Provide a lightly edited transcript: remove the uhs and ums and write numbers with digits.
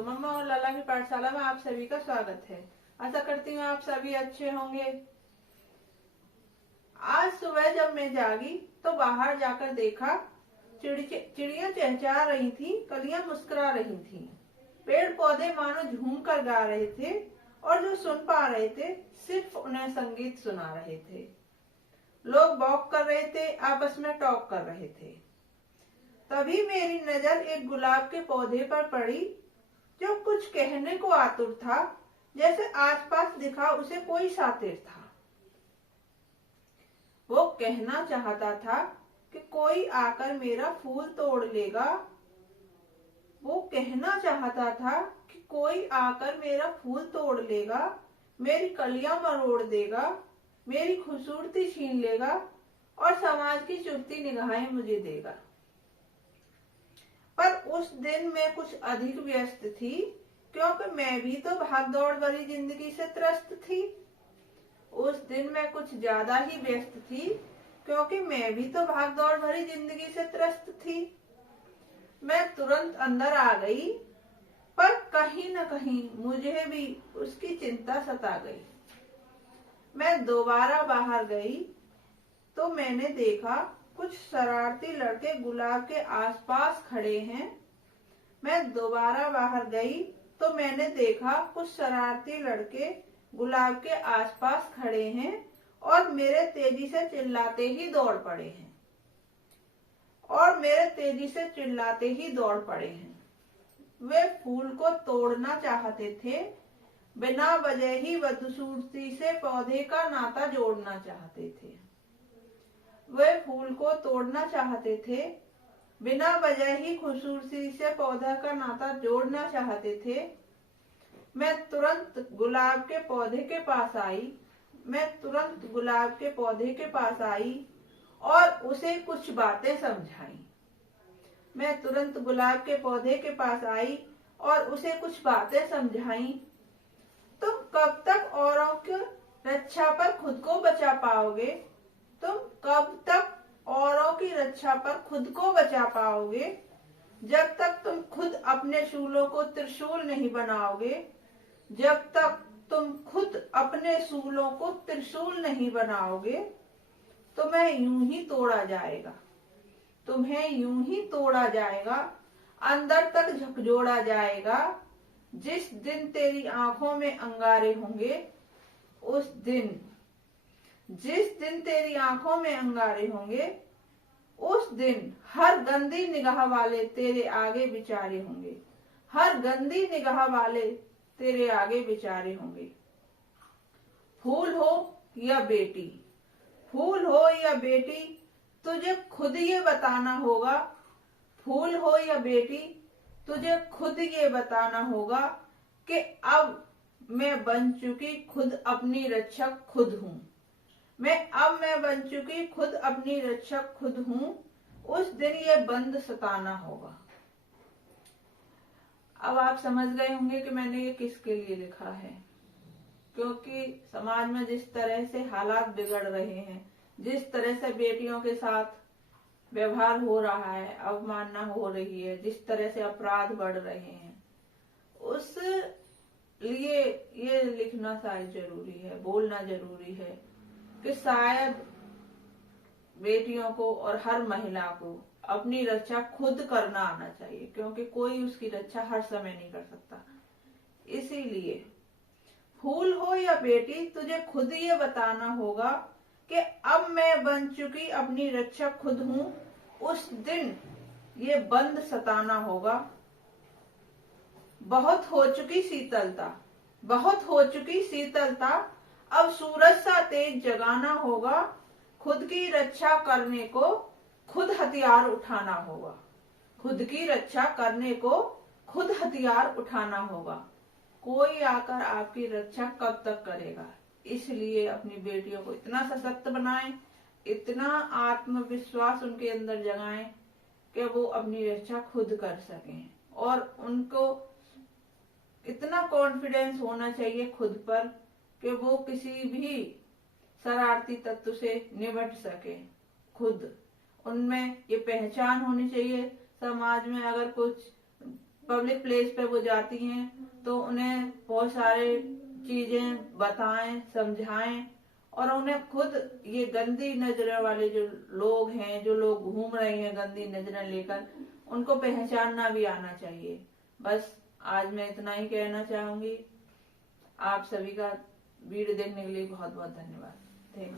दोस्तों, मम्मा और लाला की पाठशाला में आप सभी का स्वागत है। आशा करती हूँ आप सभी अच्छे होंगे। आज सुबह जब मैं जागी तो बाहर जाकर देखा चिड़िया चहचहा रही थी, कलियां मुस्कुरा रही थी, पेड़ पौधे मानो झूम कर गा रहे थे और जो सुन पा रहे थे सिर्फ उन्हें संगीत सुना रहे थे। लोग वॉक कर रहे थे, आपस में टॉक कर रहे थे। तभी मेरी नजर एक गुलाब के पौधे पर पड़ी जो कुछ कहने को आतुर था, जैसे आसपास दिखा उसे कोई शातिर था। वो कहना चाहता था कि कोई आकर मेरा फूल तोड़ लेगा। वो कहना चाहता था कि कोई आकर मेरा फूल तोड़ लेगा, मेरी कलियां मरोड़ देगा, मेरी खूबसूरती छीन लेगा और समाज की चुभती निगाहें मुझे देगा। पर उस दिन मैं कुछ अधिक व्यस्त थी, क्योंकि मैं भी तो भागदौड़ भरी जिंदगी से त्रस्त थी। उस दिन मैं कुछ ज्यादा ही व्यस्त थी, क्योंकि मैं भी तो भागदौड़ भरी जिंदगी से त्रस्त थी। मैं तुरंत अंदर आ गई, पर कहीं न कहीं मुझे भी उसकी चिंता सता गई। मैं दोबारा बाहर गई तो मैंने देखा कुछ शरारती लड़के गुलाब के आसपास खड़े हैं। मैं दोबारा बाहर गई तो मैंने देखा कुछ शरारती लड़के गुलाब के आसपास खड़े हैं और मेरे तेजी से चिल्लाते ही दौड़ पड़े हैं। वे फूल को तोड़ना चाहते थे, बिना वजह ही बदसूरती से पौधे का नाता जोड़ना चाहते थे। वे फूल को तोड़ना चाहते थे, बिना वजह ही खूबसूरती से पौधा का नाता जोड़ना चाहते थे। मैं तुरंत गुलाब के पौधे के पास आई और उसे कुछ बातें समझाई। तुम कब तक औरों की रक्षा पर खुद को बचा पाओगे? जब तक तुम खुद अपने शूलों को त्रिशूल नहीं बनाओगे, तुम्हें यूं ही तोड़ा जाएगा, अंदर तक झकझोड़ा जाएगा। जिस दिन तेरी आंखों में अंगारे होंगे, उस दिन हर गंदी निगाह वाले तेरे आगे बेचारे होंगे। फूल हो या बेटी, तुझे खुद ये बताना होगा कि अब मैं बन चुकी खुद अपनी रक्षक खुद हूँ। उस दिन ये बंद सताना होगा। अब आप समझ गए होंगे कि मैंने ये किसके लिए लिखा है, क्योंकि समाज में जिस तरह से हालात बिगड़ रहे हैं, जिस तरह से बेटियों के साथ व्यवहार हो रहा है, अवमानना हो रही है, जिस तरह से अपराध बढ़ रहे हैं, उस लिए ये लिखना शायद जरूरी है, बोलना जरूरी है कि शायद बेटियों को और हर महिला को अपनी रक्षा खुद करना आना चाहिए, क्योंकि कोई उसकी रक्षा हर समय नहीं कर सकता। इसीलिए फूल हो या बेटी, तुझे खुद ये बताना होगा कि अब मैं बन चुकी अपनी रक्षक खुद हूँ। उस दिन ये बंद सताना होगा। बहुत हो चुकी शीतलता, अब सूरज सा तेज जगाना होगा। खुद की रक्षा करने को खुद हथियार उठाना होगा। कोई आकर आपकी रक्षा कब तक करेगा? इसलिए अपनी बेटियों को इतना सशक्त बनाएं, इतना आत्मविश्वास उनके अंदर जगाएं कि वो अपनी रक्षा खुद कर सकें, और उनको इतना कॉन्फिडेंस होना चाहिए खुद पर कि वो किसी भी शरारती तत्व से निपट सके। खुद उनमें ये पहचान होनी चाहिए। समाज में अगर कुछ पब्लिक प्लेस पे वो जाती हैं तो उन्हें बहुत सारे चीजें बताएं, समझाएं और उन्हें खुद ये गंदी नजरों वाले जो लोग हैं, जो लोग घूम रहे हैं गंदी नजरें लेकर, उनको पहचानना भी आना चाहिए। बस आज मैं इतना ही कहना चाहूंगी। आप सभी का वीडियो देखने के लिए बहुत बहुत धन्यवाद। Thank you.